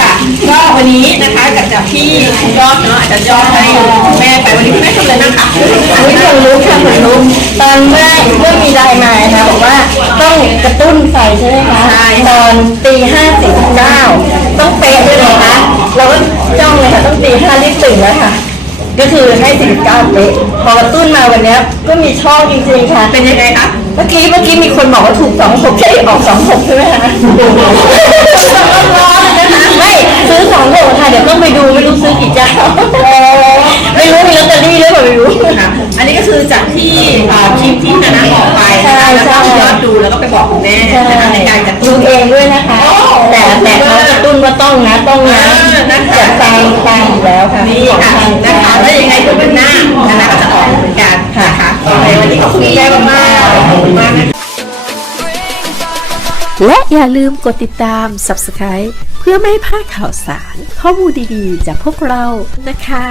ค่ะ ก็วันนี้นะคะกับจากที่คุณยอดเนาะอาจารย์ยอดให้แม่ไปวันนี้คุณแม่ทำอะไรบ้างคะอุ้ยคนรู้ค่ะคนรู้ตอนเมื่อเมื่อมีรายมาค่ะบอกว่าต้องกระตุ้นไฟใช่ไหมคะตอนตีห้าสิบเก้าต้องเป๊ะด้วยนะคะเราก็จ้องเลยค่ะต้องตีห้ารีบตื่นแล้วค่ะก็คือให้สิบเก้าเป๊ะพอกระตุ้นมาวันเนี้ยก็มีช่องจริงๆค่ะเป็นยังไงคะเมื่อกี้เมื่อกี้มีคนบอกว่าถูกสองหกใช่ออกสองหกใช่ไหมคะ คือจากที่เอ่อคลิปที่นานาออกไปนะคะแล้วก็ยอดดูแล้วก็ไปบอกคุณแม่นะคะในการจัดดูตู้เองด้วยนะคะแต่แต่เขากระตุ้นว่าต้องนะต้องนะแต่ฟังฟังอยู่แล้วค่ะนี่ค่ะนะคะแล้วยังไงเดี๋ยววันหน้านานาก็จะออกเหมือนกันนะคะในวันนี้ขอบคุณแม่มากๆขอบคุณมากนะคะ และอย่าลืมกดติดตาม Subscribe เพื่อไม่ให้พลาดข่าวสาร ข้อมูลดีๆ จากพวกเรานะคะ